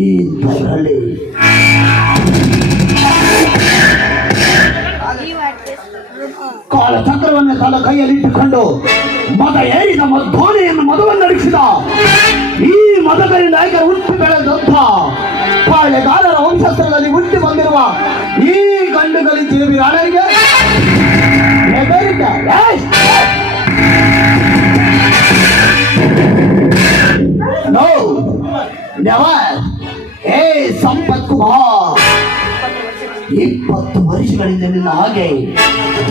ಈ ತರಳಿ ಕಾಲಚಕ್ರವನ್ನು ತನ್ನ ಕೈಯಲ್ಲಿಟ್ಟುಕೊಂಡು ಮದ ಏರಿದ ಧೋನಿಯನ್ನು ಮದವನ್ನು ನಡೆಸಿದ ಈ ಮದಗರಿ ನಾಯಕರು ಹುಟ್ಟಿ ಬೆಳೆದಂಥ ಪಾಳೆಗಾರರ ವಂಶಸ್ಥರಲ್ಲಿ ಹುಟ್ಟಿ ಬಂದಿರುವ ಈ ಗಂಡುಗಲಿ ಜೇಬಿ ರಾಣರಿಗೆ ನೋ ನೆವರ್ ಏ ಸಂಪತ್ ಕುಮಾರ್ 20 ವರ್ಷಗಳಿಂದ ನಿನ್ನ ಹಾಗೆ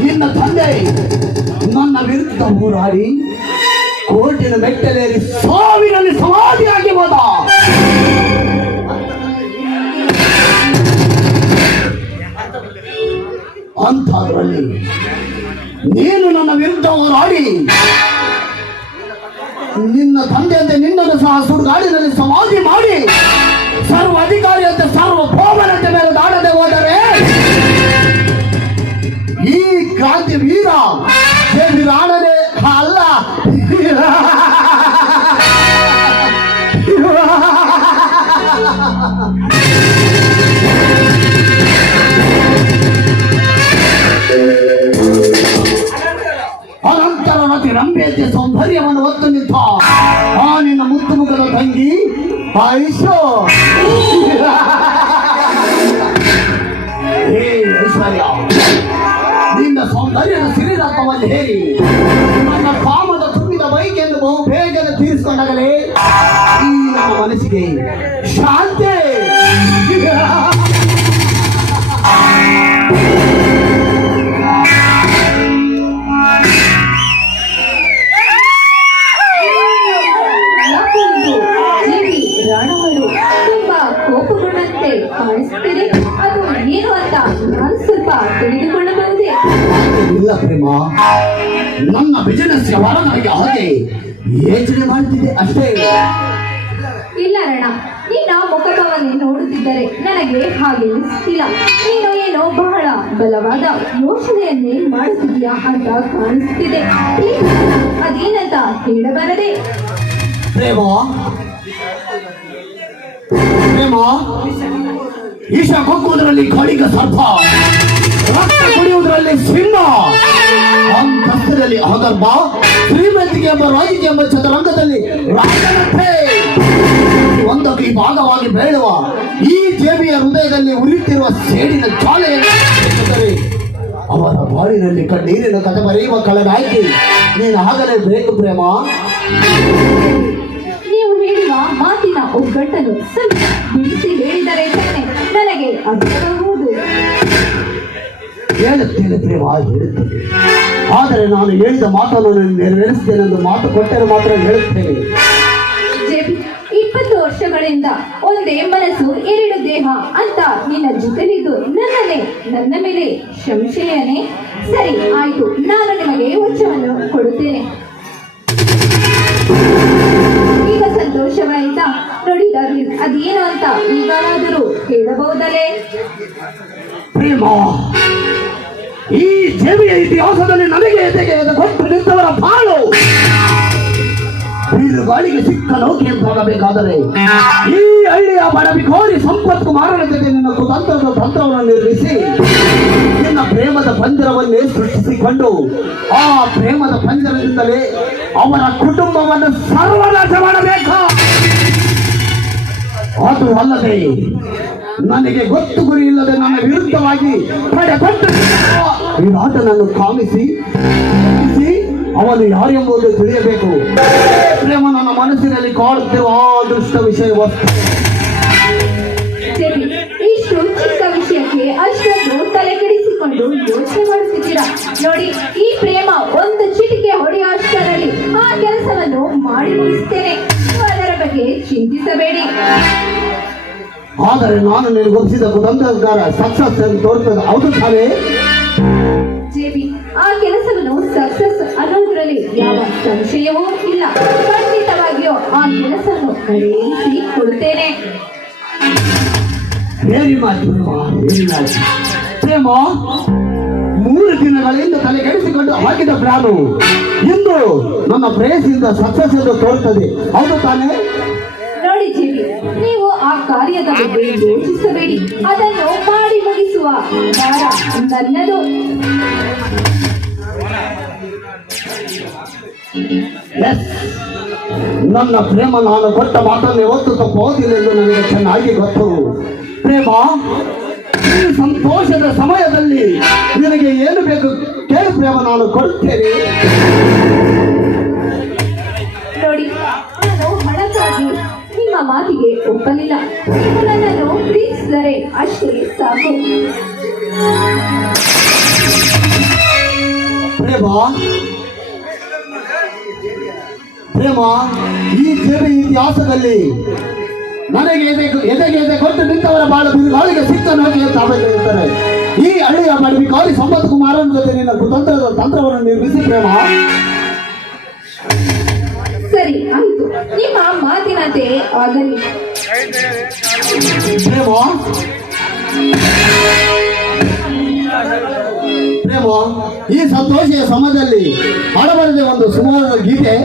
ನಿನ್ನ ತಂದೆ ನನ್ನ ವಿರುದ್ಧ ಹೋರಾಡಿ ಕೋರ್ಟಿನ ಮೆಟ್ಟಲೇರಿ ಸಾವಿನಲ್ಲಿ ಸಮಾಧಿಯಾಗಿ ಹೋದ. ಅಂಥದ್ರಲ್ಲಿ ನೀನು ನನ್ನ ವಿರುದ್ಧ ಹೋರಾಡಿ ನಿನ್ನ ತಂದೆಯಂತೆ ನಿನ್ನನ್ನು ಸಹ ಸುಡುಗಾಡಿನಲ್ಲಿ ಸಮಾಧಿ ಮಾಡಿ ಸರ್ವ ಅಧಿಕಾರಿಯಂತೆ ಸಾರ್ವಭೌಮನಂತೆ ಮೇಲೆ ದಾಡದೆ ಹೋದರೆ ಈ ಕ್ರಾಂತಿ ವೀರ ರಾಣನೇ ಅಲ್ಲ. ಅನಂತರ ನಟಿ ರಂಭೆಯಂತೆ ಸೌಂದರ್ಯವನ್ನು ಒತ್ತು ನಿಂತ ಆ ನಿನ್ನ ಮುತ್ತು ಮುಖದ ತಂಗಿ ಐಶೋ. ಐಶ್ವರ್ಯ, ನಿನ್ನ ಸೌಂದರ್ಯದ ಸಿರಿರತ್ನವನ್ನು ಹೇರಿ ನನ್ನ ಕಾಮದ ತುಂಬಿದ ಬೈಕೆಯನ್ನು ಬಹು ಬೇಗನೆ ತೀರಿಸಿಕೊಂಡಾಗಲೇ ಈ ನನ್ನ ಮನಸ್ಸಿಗೆ ಶಾಂತಿ. ಕೋಪಗೊಂಡಂತೆ ಕಾಣಿಸುತ್ತಿದೆ. ಅದು ಏನು ಅಂತ ನಾನು ಸ್ವಲ್ಪ ತಿಳಿದುಕೊಳ್ಳಬಹುದೇ? ಇಲ್ಲ ಪ್ರೇಮ, ನನ್ನ ಬಿಸಿನೆಸ್ ವ್ಯವಹಾರಗಳಿಗೆ ಹಾಗೆ ಯೋಚನೆ ಮಾಡ್ತಿದ್ದೆ ಅಷ್ಟೇ. ಇಲ್ಲ ರಣ, ನಿನ್ನ ಮುಖಭಾವನೆ ನೋಡುತ್ತಿದ್ದರೆ ನನಗೆ ಹಾಗೆ ಅನಿಸುತ್ತಿಲ್ಲ. ನೀನು ಏನೋ ಬಹಳ ಬಲವಾದ ಯೋಚನೆಯನ್ನೇ ಮಾಡುತ್ತಿದೆಯಾ ಅಂತ ಕಾಣಿಸುತ್ತಿದೆ. ಅದೇನಂತ ಹೇಳಬಾರದೆ? ಪ್ರೇಮ ಪ್ರೇಮ, ಈಶ ಕೊಕ್ಕುವುದರಲ್ಲಿ ಖಡಿಗ ಸರ್ಪ, ರಕ್ತ ಕುಡಿಯುವುದರಲ್ಲಿ ಸಿಂಹ, ಅಂತಸ್ತರಲ್ಲಿ ಅಗರ್ಭ, ಶ್ರೀಮಂತಿಗೆ ಎಂಬ ರಾಜಿಕೆ ಎಂಬ ಚತುರಂಗದಲ್ಲಿ ರಾಜನತೆ ಒಂದಕ್ಕೆ ಈ ಭಾಗವಾಗಿ ಬೇಡುವ ಈ ದೇವಿಯ ಹೃದಯದಲ್ಲಿ ಉರಿಯುತ್ತಿರುವ ಸೇಡಿನ ಜ್ವಾಲೆಯನ್ನು ಅವರ ಬಾಳಿನಲ್ಲಿ ಕಣ್ಣೀರಿನ ಕಥೆ ಬರೆಯುವ ಕಳನಾಯ್ಕೆ ನೀನು ಆಗಲೇ ಬೇಕು ಪ್ರೇಮ. ನೀವು ಹೇಳುವ ಮಾತಿನ ಒಗ್ಗಟ್ಟನ್ನು ಸ್ವಲ್ಪ ಬಿಡಿಸಿ ಹೇಳಿದರೆ ತಾನೆ ನನಗೆ ಅರ್ಥವಾಗುವುದು. ಹೇಳುತ್ತೇನೆ ಪ್ರೇಮ, ಹೇಳುತ್ತೇನೆ. ಆದರೆ ನಾನು ಹೇಳಿದ ಮಾತನ್ನು ನೆರವೇರಿಸುತ್ತೇನೆ ಎಂದು ಮಾತು ಕೊಟ್ಟರೆ ಮಾತ್ರ ಹೇಳುತ್ತೇನೆ. 20 ವರ್ಷಗಳಿಂದ ಒಂದೇ ಮನಸ್ಸು ಎರಡು ದೇಹ ಅಂತ ನಿನ್ನ ಜೊತೆಲಿದ್ದು ನನ್ನ ಮೇಲೆ ಸಂಶಯನೇ? ಸರಿ ಆಯ್ತು, ನಾನು ನಿಮಗೆ ವಚನವನ್ನು ಕೊಡುತ್ತೇನೆ. ಈಗ ಸಂತೋಷವಾಯಿತಾ? ನೋಡಿದಾಗಲಿ ಅದೇನು ಅಂತ ಈಗಲಾದರೂ ಹೇಳಬಹುದಲೇ? ಪ್ರೇಮ, ಈ ದೇವಿಯ ಇತಿಹಾಸದಲ್ಲಿ ನನಗೆ ತೆಗೆದ ಕೊಟ್ಟು ನಿಂತವರ ಬಾಳು ಗಾಳಿಗೆ ಸಿಕ್ಕ ನೌಕೆ ಅಂತಾಗಬೇಕಾದರೆ ಈ ಹಳ್ಳಿಯ ಬಡಬಿಕೋರಿ ಸಂಪತ್ ಕುಮಾರನ ಜೊತೆ ನಿನ್ನ ಕುತಂತ್ರದ ತಂತ್ರವನ್ನು ನಿರ್ಮಿಸಿ ನಿನ್ನ ಪ್ರೇಮದ ಪಂಜರವನ್ನೇ ಸೃಷ್ಟಿಸಿಕೊಂಡು ಆ ಪ್ರೇಮದ ಪಂಜರದಿಂದಲೇ ಅವರ ಕುಟುಂಬವನ್ನು ಸರ್ವನಾಶ ಮಾಡಬೇಕು. ಅದು ಅಲ್ಲದೆ ನನಗೆ ಗೊತ್ತು ಗುರಿ ಇಲ್ಲದೆ ನನ್ನ ವಿರುದ್ಧವಾಗಿ ವಿರಾಟನನ್ನು ಕಾಮಿಸಿ ಅವನು ಯಾರೆಂಬುದು ತಿಳಿಯಬೇಕು. ಪ್ರೇಮ ನನ್ನ ಮನಸ್ಸಿನಲ್ಲಿ ಕಾಡುತ್ತಿರುವ ಅದೃಷ್ಟ ವಿಷಯ ವಸ್ತು. ಇಷ್ಟು ಚಿಕ್ಕ ವಿಷಯಕ್ಕೆ ಅಷ್ಟೊಂದು ತಲೆ ಕೆಡಿಸಿಕೊಂಡು ಯೋಚನೆ ಮಾಡುತ್ತಿದ್ದೀರಾ? ನೋಡಿ, ಈ ಪ್ರೇಮ ಒಂದು ಚಿಟಿಕೆ ಹೊಡೆಯುವ ಅಷ್ಟರಲ್ಲಿ ಆ ಕೆಲಸವನ್ನು ಮಾಡಿ ಮುಗಿಸ್ತೇನೆ. ಅದರ ಬಗ್ಗೆ ಚಿಂತಿಸಬೇಡಿ. ಆದರೆ ನಾನು ನಿರ್ಗಮಿಸಿದ ಕುತಂತ್ರಕಾರ ಸಕ್ಸಸ್ ಎಂದು ತೋರುತ್ತದೆ, ಹೌದು ತಾನೇ? ಆ ಕೆಲಸವನ್ನು ಸಕ್ಸಸ್ ಅನ್ನೋದ್ರಲ್ಲಿ ಯಾವ ಸಂಶಯವೂ ಇಲ್ಲ. ಖಂಡಿತವಾಗಿಯೂ ಆ ಕೆಲಸವನ್ನು ಕಳುಹಿಸಿ ಕೊಡುತ್ತೇನೆ. Very much. ಪ್ರೇಮ 3 ದಿನಗಳಿಂದ ತಲೆಗೆಡಿಸಿಕೊಂಡು ಹಾಕಿದ ಪ್ಲಾನು ಇಂದು ನನ್ನ ಪ್ರೇಯಸಿಯಿಂದ ಸಕ್ಸಸ್ ಎಂದು ತೋರುತ್ತದೆ. ಹೌದು ತಾನೇ? ನೋಡಿ ಜೀವಿ, ನೀವು ಆ ಕಾರ್ಯದ ಬಗ್ಗೆ ಯೋಚಿಸಬೇಡಿ. ಅದನ್ನು ಮಾಡಿ ಮುಗಿಸುವ ಭಾರ ನನ್ನದು. ಎಸ್, ನನ್ನ ಪ್ರೇಮ ನಾನು ಕೊಟ್ಟ ಮಾತನ್ನು ಯಾವತ್ತು ತಪ್ಪೋದಿಲ್ಲ ಎಂದು ನನಗೆ ಚೆನ್ನಾಗಿ ಗೊತ್ತು. ಪ್ರೇಮ, ಈ ಸಂತೋಷದ ಸಮಯದಲ್ಲಿ ನಿನಗೆ ಏನು ಬೇಕು ಕೇಳು ಪ್ರೇಮ, ನಾನು ಕೊಡುತ್ತೇನೆ. ನೋಡಿ, ನಾನು ಹಣಕ್ಕಾಗಿ ನಿಮ್ಮ ಮಾತಿಗೆ ಒಪ್ಪಲಿಲ್ಲ. ನೀವು ನನ್ನನ್ನು ಪ್ರೀತಿಸಿದರೆ ಅಷ್ಟೇ ಸಾಕು. ಪ್ರೇಮ, ಪ್ರೇಮ, ಈ ಜೀವಿ ಇತಿಹಾಸದಲ್ಲಿ ನನಗೆ ಎದೆ ಕೊಟ್ಟು ನಿಂತವರ ಬಾಳ ಬಿರುಗಾಳಿಗೆ ಸಿಕ್ಕನ್ನು ಹೋಗಿ ಹೇಳ್ತಾರೆ. ಈ ಹಳ್ಳಿಯ ಬಡವಿಕಾರಿ ಸಂಪತ್ ಕುಮಾರನ ಜೊತೆ ನಿನ್ನ ತಂತ್ರವನ್ನು ನಿರ್ಮಿಸಿ ಪ್ರೇಮ. ಸರಿ, ಆಯ್ತು, ನಿಮ್ಮ ಮಾತಿನಂತೆ ಆಗಲಿ. ಪ್ರೇಮ, ಪ್ರೇಮ, ಈ ಸಂತೋಷದ ಸಮಯದಲ್ಲಿ ಹಾಡಬಾರದೆ ಒಂದು ಸುಮಾರು ಗೀತೆ.